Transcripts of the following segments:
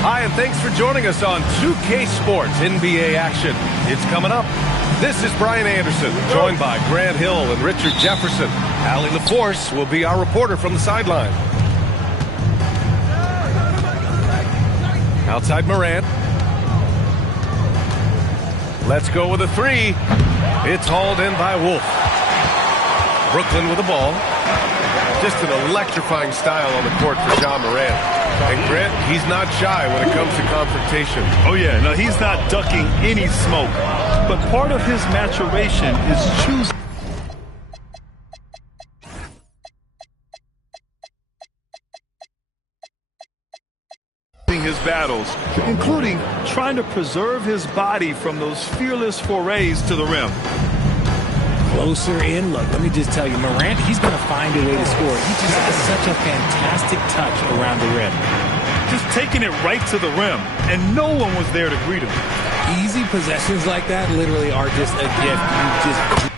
Hi, and thanks for joining us on 2K Sports NBA action. It's coming up. This is Brian Anderson, joined by Grant Hill and Richard Jefferson. Allie LaForce will be our reporter from the sideline. Outside Morant. Let's go with a three. It's hauled in by Wolf. Brooklyn with the ball. Just an electrifying style on the court for John Morant. And Grant, he's not shy when it comes to confrontation. Oh, yeah. No, he's not ducking any smoke. But part of his maturation is choosing his battles, including trying to preserve his body from those fearless forays to the rim. Closer in, look, let me just tell you, Morant, he's going to find a way to score. He just has such a fantastic touch around the rim. Just taking it right to the rim, and no one was there to greet him. Easy possessions like that literally are just a gift. You just...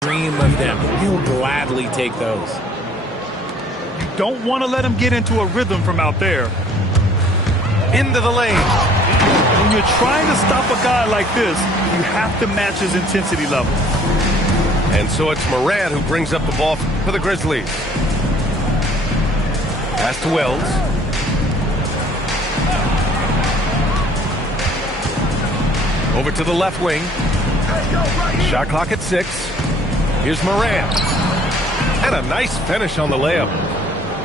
dream of them. He'll gladly take those. You don't want to let him get into a rhythm from out there. Into the lane. When you're trying to stop a guy like this, you have to match his intensity level. And so it's Morant who brings up the ball for the Grizzlies. Pass to Wells. Over to the left wing. Shot clock at 6. Here's Morant. And a nice finish on the layup.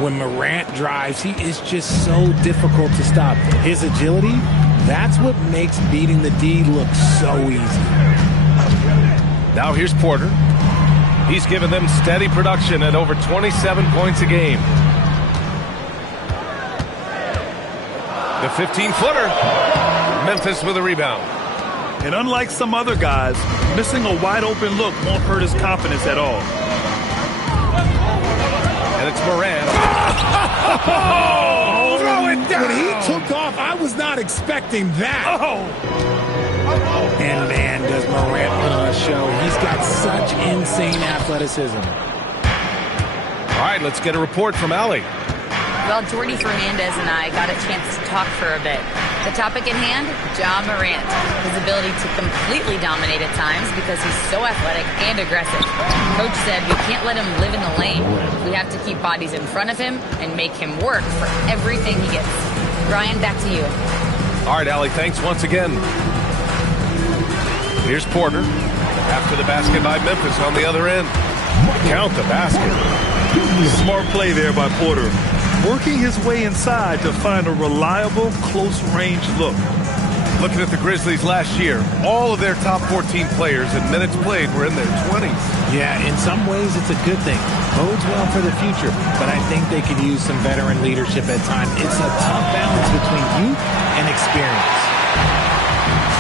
When Morant drives, he is just so difficult to stop. His agility, that's what makes beating the D look so easy. Now here's Porter. He's given them steady production at over 27 points a game. The 15-footer. Memphis with a rebound. And unlike some other guys, missing a wide-open look won't hurt his confidence at all. And it's Morant. Oh, throw it down! When he took off, I was not expecting that. And man, does Morant put on a show. He's got such insane athleticism. All right, let's get a report from Allie. Well, Jordy Fernandez and I got a chance to talk for a bit. The topic at hand, John Morant. His ability to completely dominate at times because he's so athletic and aggressive. Coach said we can't let him live in the lane. We have to keep bodies in front of him and make him work for everything he gets. Brian, back to you. All right, Allie, thanks once again. Here's Porter. After the basket by Memphis on the other end. Count the basket. Smart play there by Porter. Working his way inside to find a reliable, close-range look. Looking at the Grizzlies last year, all of their top 14 players in minutes played were in their 20s. Yeah, in some ways it's a good thing. Bodes well for the future, but I think they could use some veteran leadership at times. It's a tough balance between youth and experience.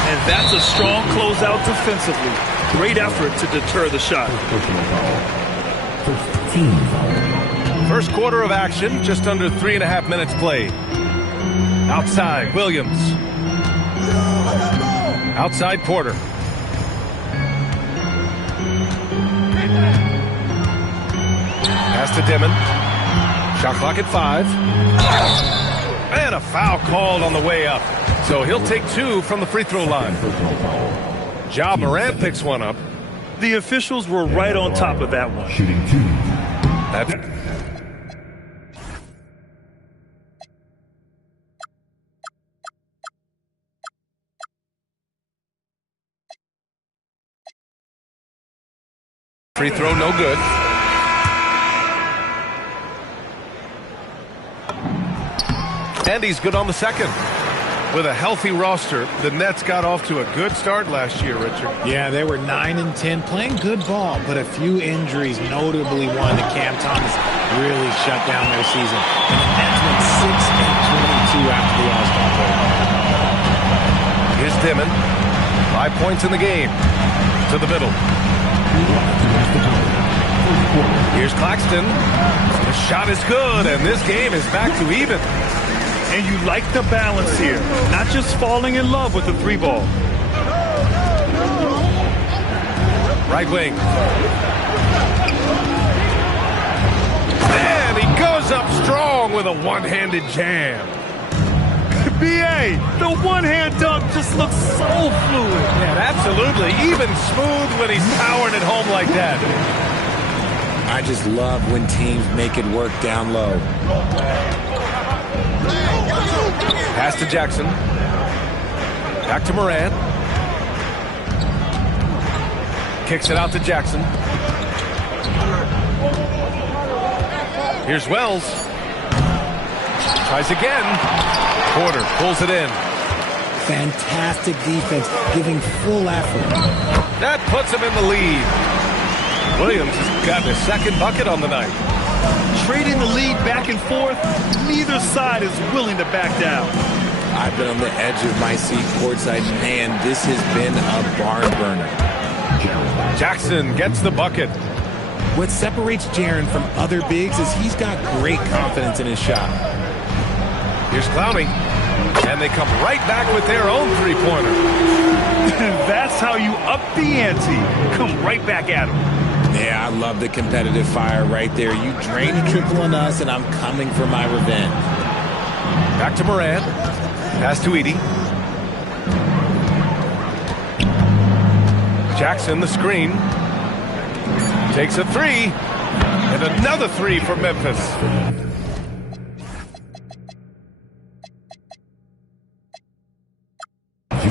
And that's a strong closeout defensively. Great effort to deter the shot. First quarter of action, just under 3.5 minutes played. Outside, Williams. Outside, Porter. Pass to Dimon. Shot clock at 5. And a foul called on the way up. So he'll take 2 from the free throw line. Ja Morant picks one up. The officials were right on top of that one. Shooting 2. That's free throw, no good. And he's good on the second. With a healthy roster, the Nets got off to a good start last year, Richard. Yeah, they were 9-10, playing good ball, but a few injuries, notably one to Cam Thomas, really shut down their season. And the Nets went 6-22 after the All-Star break. Dimon. 5 points in the game. To the middle. Here's Claxton. The shot is good, and this game is back to even. And you like the balance here. Not just falling in love with the 3-ball. Right wing. And he goes up strong with a one-handed jam. B.A., the one-hand dunk just looks so fluid. Yeah, absolutely. Even smooth when he's powering it home like that. I just love when teams make it work down low. Pass to Jackson. Back to Morant. Kicks it out to Jackson. Here's Wells. Tries again. Porter pulls it in. Fantastic defense, giving full effort. That puts him in the lead. Williams has gotten his second bucket on the night. Trading the lead back and forth, neither side is willing to back down. I've been on the edge of my seat courtside. Man, this has been a barn burner. Jackson gets the bucket. What separates Jaren from other bigs is he's got great confidence in his shot. Here's Clowney. And they come right back with their own three-pointer. That's how you up the ante. Come right back at him. Yeah, I love the competitive fire right there. You drain a triple on us, and I'm coming for my revenge. Back to Morant. Pass to Edey. Jackson, the screen. Takes a three. And another three for Memphis.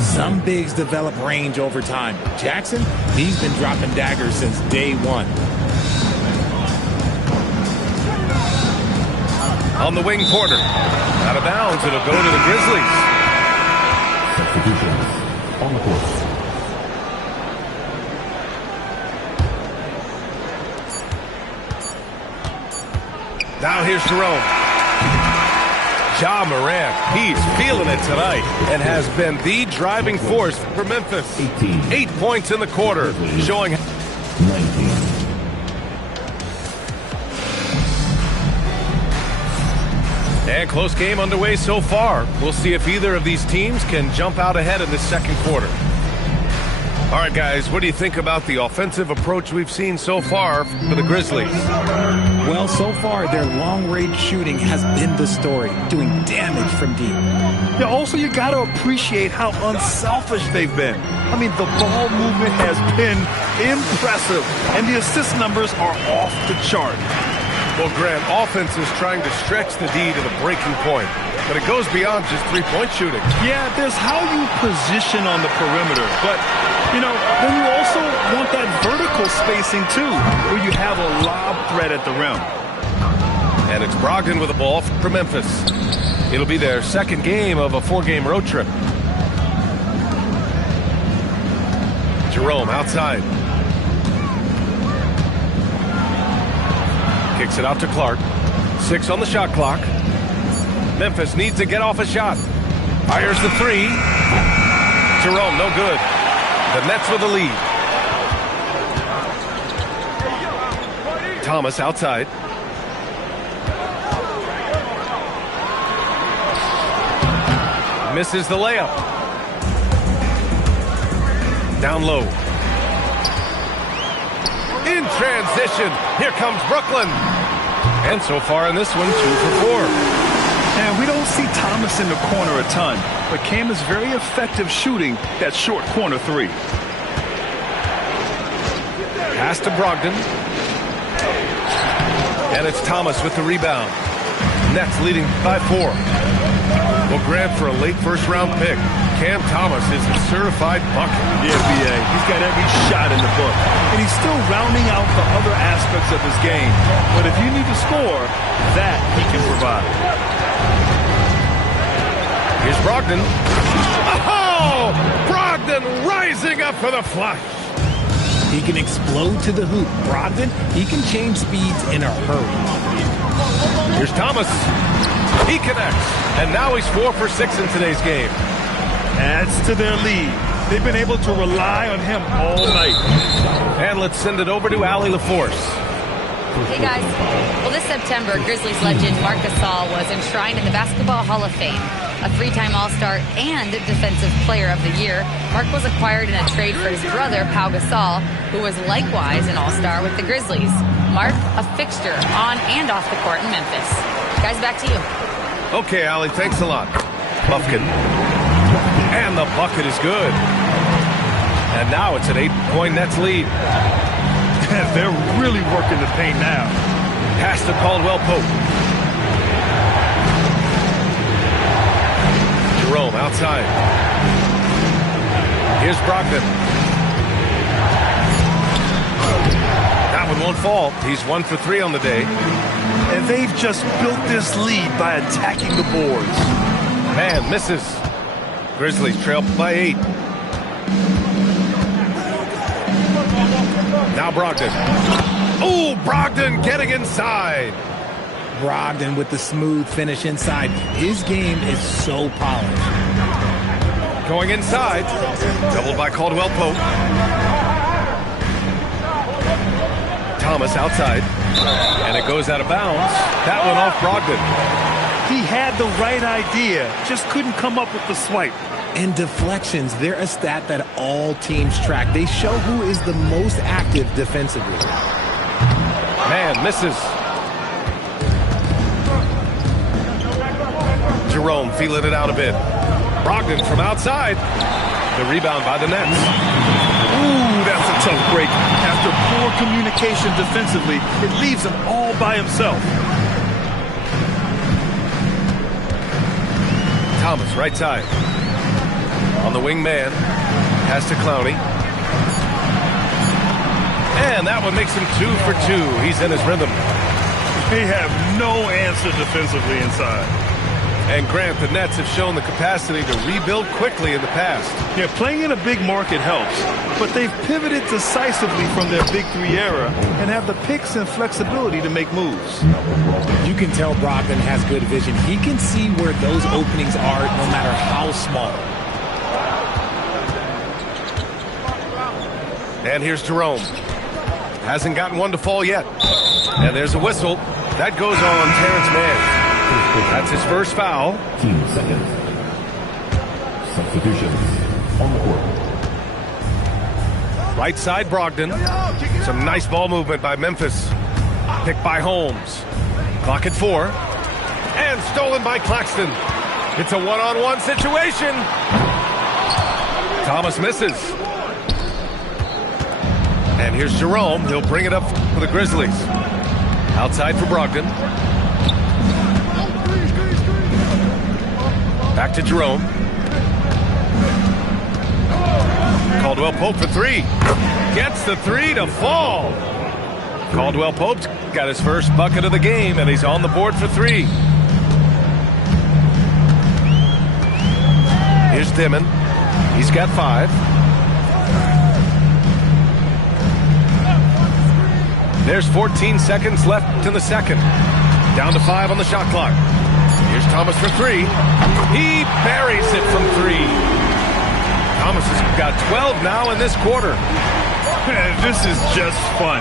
Some bigs develop range over time. Jackson, he's been dropping daggers since day one. On the wing, Porter. Out of bounds, it'll go to the Grizzlies. Substitutions on the court. Now here's Jerome. Ja Morant, he's feeling it tonight and has been the driving force for Memphis. 8 points in the quarter, showing 19. And close game underway so far. We'll see if either of these teams can jump out ahead in the second quarter. All right, guys, what do you think about the offensive approach we've seen so far for the Grizzlies? Well, so far, their long-range shooting has been the story, doing damage from deep. Yeah, also, you got to appreciate how unselfish they've been. I mean, the ball movement has been impressive, and the assist numbers are off the chart. Well, Grant, offense is trying to stretch the D to the breaking point, but it goes beyond just three-point shooting. Yeah, there's how you position on the perimeter, but, you know, then you also want that vertical spacing, too, where you have a lob threat at the rim. And it's Brogdon with the ball for Memphis. It'll be their second game of a 4-game road trip. Jerome outside. Kicks it out to Clark. 6 on the shot clock. Memphis needs to get off a shot. Fires the three. Jerome, no good. The Nets with the lead. Thomas outside. Misses the layup. Down low. In transition, here comes Brooklyn. And so far in this one, 2 for 4. And we don't see Thomas in the corner a ton, but Cam is very effective shooting that short corner three. Pass to Brogdon. And it's Thomas with the rebound. Nets leading by 4. Well, Grant, for a late first-round pick, Cam Thomas is a certified bucket. Yeah, B.A. He's got every shot in the book. And he's still rounding out the other aspects of his game. But if you need to score, that he can provide. Here's Brogdon. Oh! Brogdon rising up for the flush. He can explode to the hoop. Brogdon, he can change speeds in a hurry. Here's Thomas. He connects. And now he's 4 for 6 in today's game. Adds to their lead. They've been able to rely on him all night. And let's send it over to Allie LaForce. Hey guys. Well, this September, Grizzlies legend Marc Gasol was enshrined in the Basketball Hall of Fame. A three-time All-Star and Defensive Player of the Year, Marc was acquired in a trade for his brother, Pau Gasol, who was likewise an All-Star with the Grizzlies. Marc, a fixture on and off the court in Memphis. Guys, back to you. Okay, Allie, thanks a lot. Buffkin. And the bucket is good. And now it's an 8-point Nets lead. They're really working the paint now. Pass to Caldwell Pope. Jerome outside. Here's Brogdon. That one won't fall. He's 1 for 3 on the day. And they've just built this lead by attacking the boards. Man misses. Grizzlies trail by 8. Now Brogdon. Oh, Brogdon getting inside. Brogdon with the smooth finish inside. His game is so polished. Going inside. Doubled by Caldwell Pope. Thomas outside. And it goes out of bounds. That one off Brogdon. He had the right idea, just couldn't come up with the swipe. And deflections, they're a stat that all teams track. They show who is the most active defensively. Man misses. Jerome feeling it out a bit. Brogdon from outside. The rebound by the Nets. Ooh, that's a tough break. After poor communication defensively, it leaves him all by himself. Thomas, right side. On the wing man. Pass to Clowney. And that one makes him 2 for 2. He's in his rhythm. They have no answer defensively inside. And Grant, the Nets have shown the capacity to rebuild quickly in the past. Yeah, playing in a big market helps, but they've pivoted decisively from their Big Three era and have the picks and flexibility to make moves. You can tell Brogdon has good vision. He can see where those openings are no matter how small. And here's Jerome. Hasn't gotten one to fall yet. And there's a whistle. That goes on Terrence Mann. That's his first foul. 15 seconds. Substitutions on the court. Right side, Brogdon. Some nice ball movement by Memphis. Picked by Holmes. Clock at 4. And stolen by Claxton. It's a one-on-one situation. Thomas misses. And here's Jerome. He'll bring it up for the Grizzlies. Outside for Brogdon. Back to Jerome. Caldwell Pope for 3. Gets the 3 to fall. Caldwell Pope's got his first bucket of the game, and he's on the board for 3. Here's Dimon. He's got 5. There's 14 seconds left in the second. Down to 5 on the shot clock. Here's Thomas for 3. He buries it from 3. Thomas has got 12 now in this quarter. This is just fun.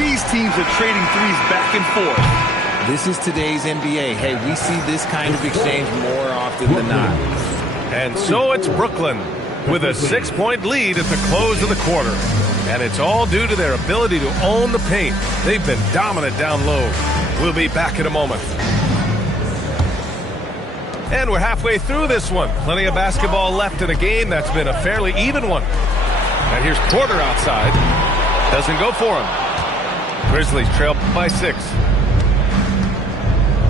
These teams are trading threes back and forth. This is today's NBA. Hey, we see this kind of exchange more often than not. And so it's Brooklyn with a 6-point lead at the close of the quarter. And it's all due to their ability to own the paint. They've been dominant down low. We'll be back in a moment. And we're halfway through this one. Plenty of basketball left in a game that's been a fairly even one. And here's Porter outside. Doesn't go for him. Grizzlies trail by 6.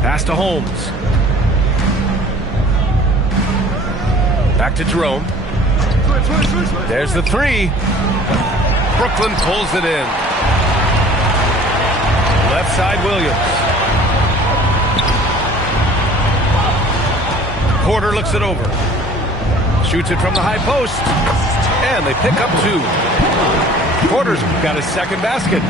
Pass to Holmes. Back to Jerome. There's the 3. Brooklyn pulls it in. Left side, Williams. Porter looks it over. Shoots it from the high post. And they pick up 2. Porter's got his second basket.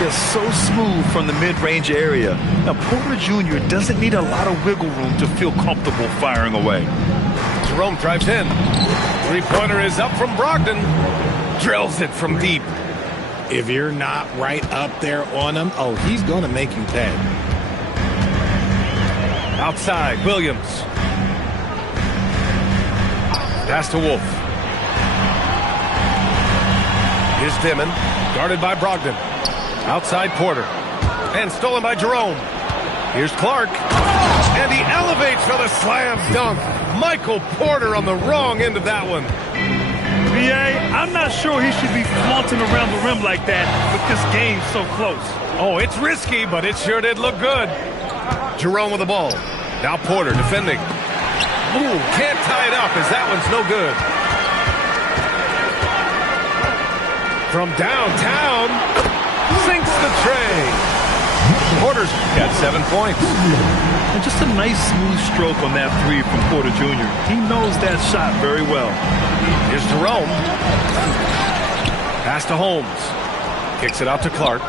They're so smooth from the mid-range area. Now, Porter Jr. doesn't need a lot of wiggle room to feel comfortable firing away. Jerome drives in. Three-pointer is up from Brogdon. Drills it from deep. If you're not right up there on him, oh, he's going to make you pay. Outside, Williams. Pass to Wolf. Here's Dimon, guarded by Brogdon. Outside Porter. And stolen by Jerome. Here's Clark. And he elevates for the slam dunk. Michael Porter on the wrong end of that one. B.A., I'm not sure he should be flaunting around the rim like that with this game so close. Oh, it's risky, but it sure did look good. Jerome with the ball. Now Porter defending. Ooh, can't tie it up as that one's no good. From downtown, sinks the tray. Porter's got 7 points. And just a nice smooth stroke on that three from Porter Jr. He knows that shot very well. Here's Jerome. Pass to Holmes. Kicks it out to Clark.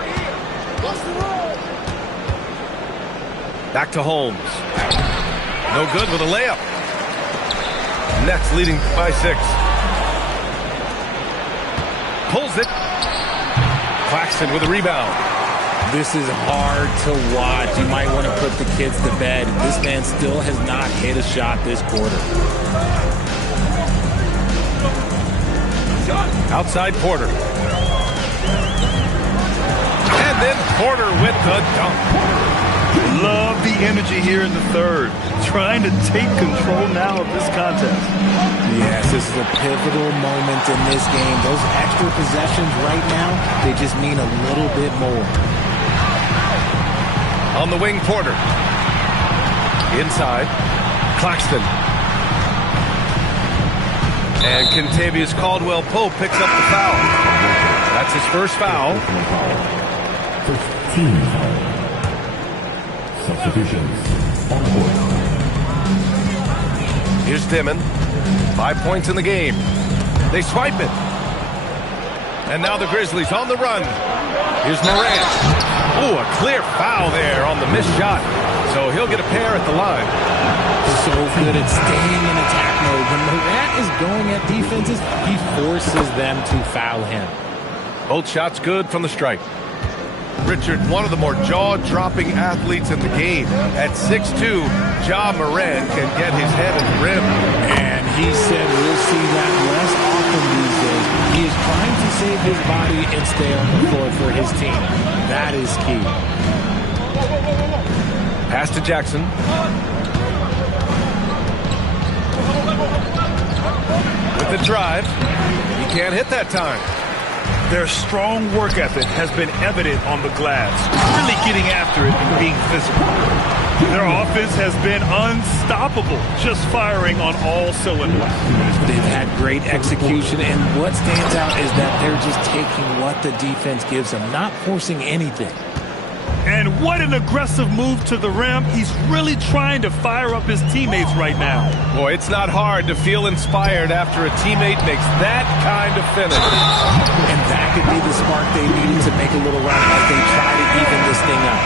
Back to Holmes. No good with a layup. Nets leading by 6. Pulls it. Claxton with a rebound. This is hard to watch. You might want to put the kids to bed. This man still has not hit a shot this quarter. Outside Porter. And then Porter with the dunk. Love the energy here in the third. Trying to take control now of this contest. Yes, this is a pivotal moment in this game. Those extra possessions right now, they just mean a little bit more. On the wing, Porter. Inside, Claxton. And Kentavious Caldwell-Pope picks up the foul. That's his first foul. First team foul. Substitutions on the board. Here's Dimon. 5 points in the game. They swipe it. And now the Grizzlies on the run. Here's Morant. Ooh, a clear foul there on the missed shot. So he'll get a pair at the line. So good at staying in attack mode. When Morant is going at defenses, he forces them to foul him. Both shots good from the stripe. Richard, one of the more jaw-dropping athletes in the game. At 6'2", Ja Morant can get his head in the rim. And he said we'll see that less often these days. He is trying to save his body and stay on the floor for his team. That is key. Pass to Jackson. With the drive. He can't hit that time. Their strong work ethic has been evident on the glass, really getting after it and being physical. Their offense has been unstoppable, just firing on all cylinders. They've had great execution, and what stands out is that they're just taking what the defense gives them, not forcing anything. And what an aggressive move to the rim. He's really trying to fire up his teammates right now. Boy, it's not hard to feel inspired after a teammate makes that kind of finish. And that could be the spark they needed to make a little run as they try to even this thing up.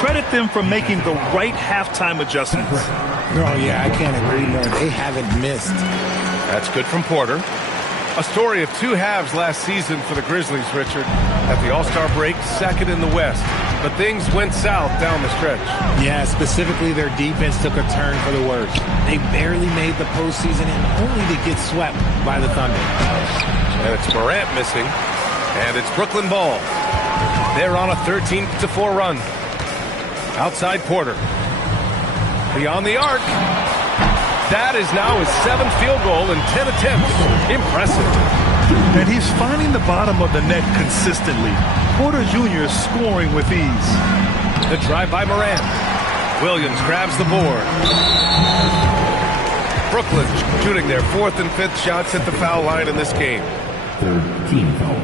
Credit them for making the right halftime adjustments. Oh, yeah, I can't agree more. They haven't missed. That's good from Porter. A story of two halves last season for the Grizzlies, Richard. At the All-Star break, second in the West. But things went south down the stretch. Yeah, specifically their defense took a turn for the worse. They barely made the postseason and only to get swept by the Thunder. And it's Morant missing. And it's Brooklyn ball. They're on a 13-4 run. Outside Porter. Beyond the arc. That is now his 7th field goal in 10 attempts. Impressive. And he's finding the bottom of the net consistently. Porter Jr. is scoring with ease. The drive by Morant. Williams grabs the board. Brooklyn shooting their 4th and 5th shots at the foul line in this game. Third team foul.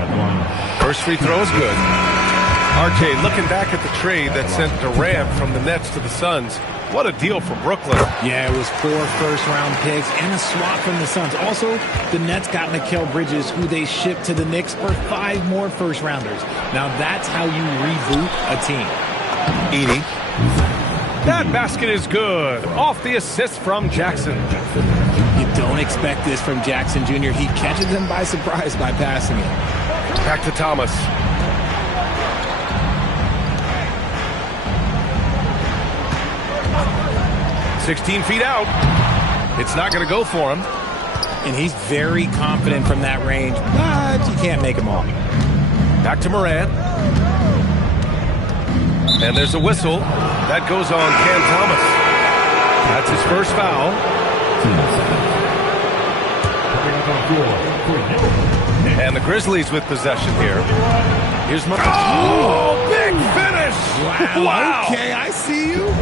At line. First free throw is good. RJ, looking back at the trade that sent Durant from the Nets to the Suns, what a deal for Brooklyn. Yeah, it was 4 first-round picks and a swap from the Suns. Also, the Nets got Mikal Bridges, who they shipped to the Knicks for 5 more first-rounders. Now, that's how you reboot a team. Edey. That basket is good. Off the assist from Jackson. You don't expect this from Jackson Jr. He catches them by surprise by passing it. Back to Thomas. "16 feet out." It's not going to go for him. And he's very confident from that range, but you can't make him all. Back to Morant. And there's a whistle. That goes on Cam Thomas. That's his first foul. And the Grizzlies with possession here. Here's Morant. Oh, big finish! Wow. Okay, I see you.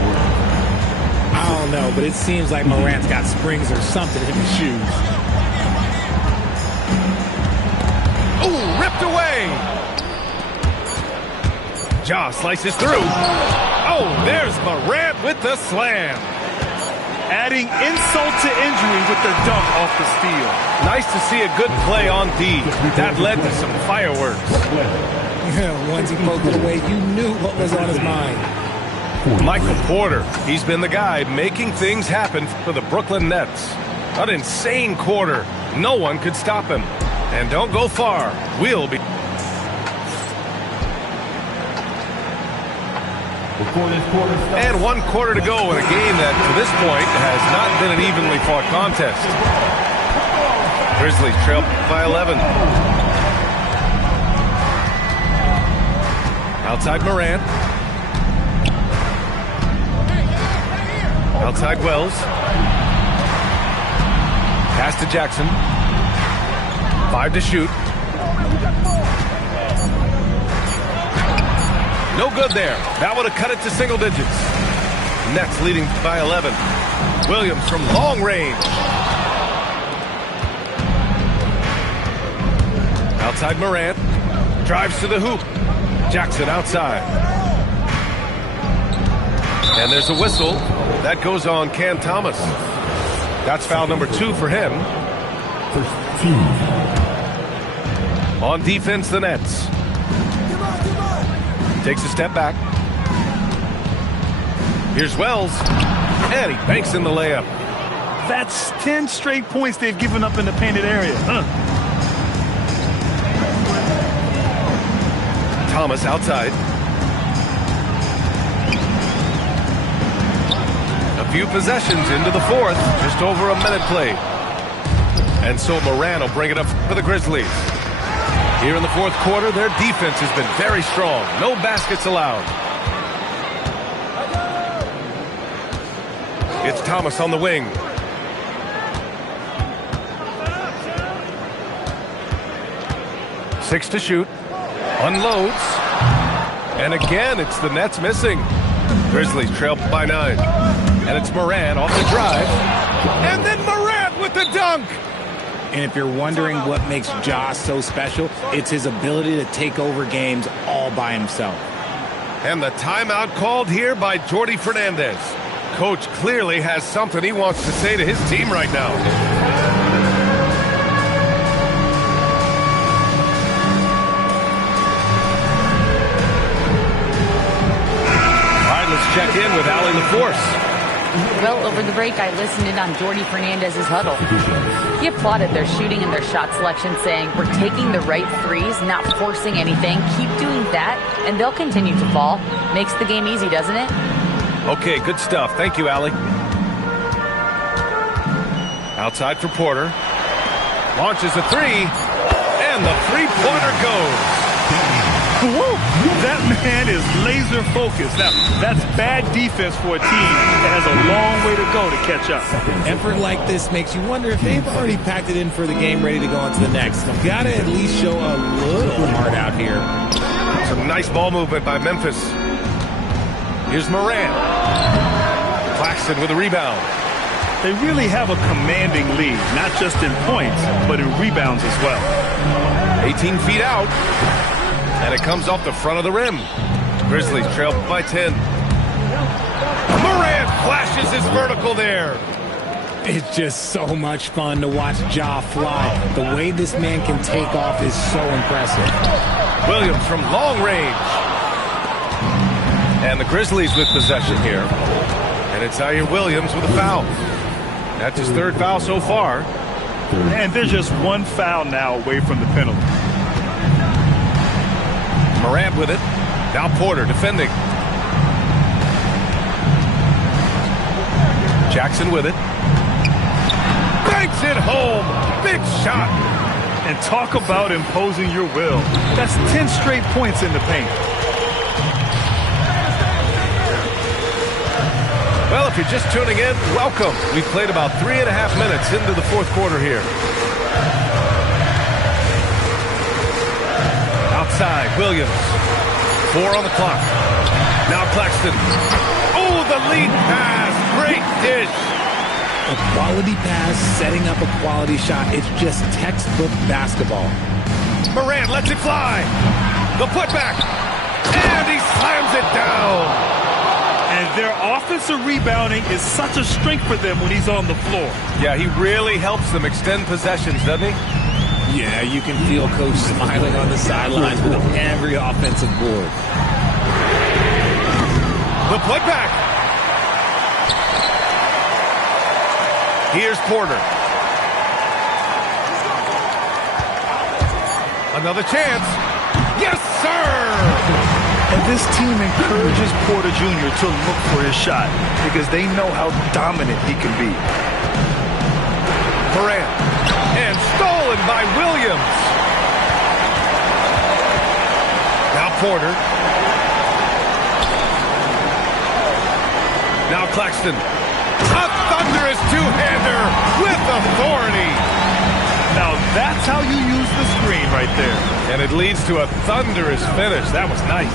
I don't know, but it seems like Morant's got springs or something in his shoes. Ooh, ripped away. Ja slices through. Oh, there's Morant with the slam. Adding insult to injury with the dunk off the steal. Nice to see a good play on D. That led to some fireworks. Once he poked it away, you knew what was on his mind. Michael Porter, he's been the guy making things happen for the Brooklyn Nets. An insane quarter. No one could stop him. And don't go far. We'll be... And 1 quarter to go in a game that, to this point, has not been an evenly fought contest. Grizzlies trail by 11. Outside Morant. Outside Wells. Pass to Jackson. 5 to shoot. No good there. That would have cut it to single digits. Nets leading by 11. Williams from long range. Outside Morant. Drives to the hoop. Jackson outside. And there's a whistle. That goes on Cam Thomas. That's foul number 2 for him. On defense, the Nets. Takes a step back. Here's Wells. And he banks in the layup. That's 10 straight points they've given up in the painted area. Thomas outside. A few possessions into the fourth. Just over a minute played. And so Morant will bring it up for the Grizzlies. Here in the fourth quarter, their defense has been very strong. No baskets allowed. It's Thomas on the wing. Six to shoot. Unloads. And again, it's the Nets missing. Grizzlies trail by 9. And it's Morant off the drive. And then Morant with the dunk. And if you're wondering what makes Ja so special, it's his ability to take over games all by himself. And the timeout called here by Jordi Fernandez. Coach clearly has something he wants to say to his team right now. All right, let's check in with Allie LaForce. Well, over the break, I listened in on Jordi Fernandez's huddle. He applauded their shooting and their shot selection, saying, "We're taking the right threes, not forcing anything. Keep doing that, and they'll continue to fall." Makes the game easy, doesn't it? Okay, good stuff. Thank you, Allie. Outside for Porter. Launches a three, and the three-pointer goes. Woo! That man is laser focused. Now, that's bad defense for a team that has a long way to go to catch up. Effort like this makes you wonder if they've already packed it in for the game ready to go on to the next. They've got to at least show a little heart out here. Some nice ball movement by Memphis. Here's Morant. Claxton with a rebound. They really have a commanding lead, not just in points, but in rebounds as well. 18 feet out. And it comes off the front of the rim. Grizzlies trail by 10. Morant flashes his vertical there. It's just so much fun to watch Ja fly. The way this man can take off is so impressive. Williams from long range. And the Grizzlies with possession here. And it's Zaire Williams with a foul. That's his third foul so far. And they're just one foul now away from the penalty. Morant with it. Now Porter defending. Jackson with it. Banks it home. Big shot. And talk about imposing your will. That's 10 straight points in the paint. Well, if you're just tuning in, welcome. We've played about 3.5 minutes into the fourth quarter here. Outside, Williams. 4 on the clock. Now Claxton. Oh, the lead pass. Great dish. A quality pass, setting up a quality shot. It's just textbook basketball. Morant lets it fly. The putback. And he slams it down. And their offensive rebounding is such a strength for them when he's on the floor. Yeah, he really helps them extend possessions, doesn't he? Yeah, you can feel Coach smiling on the sidelines with every offensive board. The putback. Here's Porter. Another chance. Yes, sir! And this team encourages Porter Jr. to look for his shot because they know how dominant he can be. Morant. And stolen by Williams. Now Porter. Now Claxton. A thunderous two-hander with authority. Now that's how you use the screen right there. And it leads to a thunderous finish. That was nice.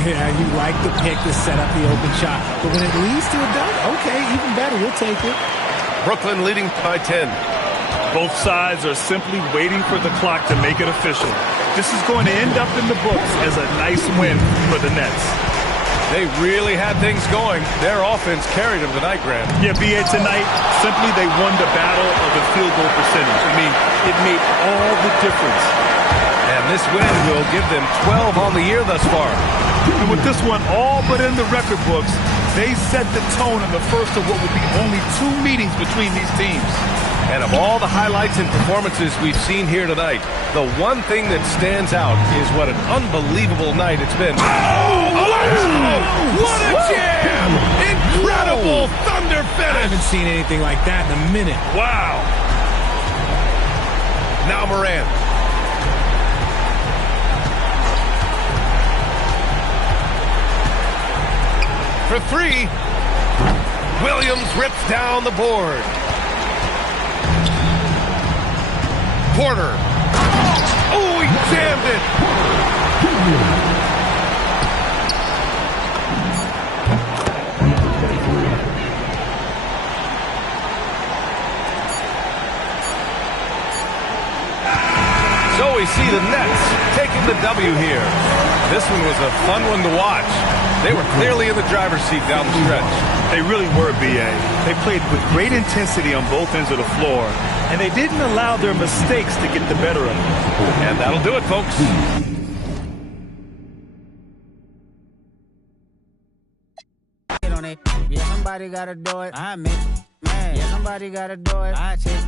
Yeah, you like the pick to set up the open shot. But when it leads to a dunk, okay, even better. We'll take it. Brooklyn leading by 10. Both sides are simply waiting for the clock to make it official. This is going to end up in the books as a nice win for the Nets. They really had things going. Their offense carried them tonight, Grant. Yeah, B.A., tonight, simply they won the battle of the field goal percentage. I mean, it made all the difference. And this win will give them 12 on the year thus far. And with this one all but in the record books, they set the tone in the first of what will be only 2 meetings between these teams. And of all the highlights and performances we've seen here tonight, the one thing that stands out is what an unbelievable night it's been. Oh, what a jam! Incredible thunder finish! I haven't seen anything like that in a minute. Wow! Now Morant. For 3, Williams rips down the board. Porter. Oh, he jammed it. So we see the Nets taking the W here. This one was a fun one to watch. They were clearly in the driver's seat down the stretch. They really were, B.A. They played with great intensity on both ends of the floor, and they didn't allow their mistakes to get the better of them. And that'll do it, folks. Yeah, somebody gotta do it. I admit, man. Yeah, somebody gotta do it. I check.